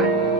Thank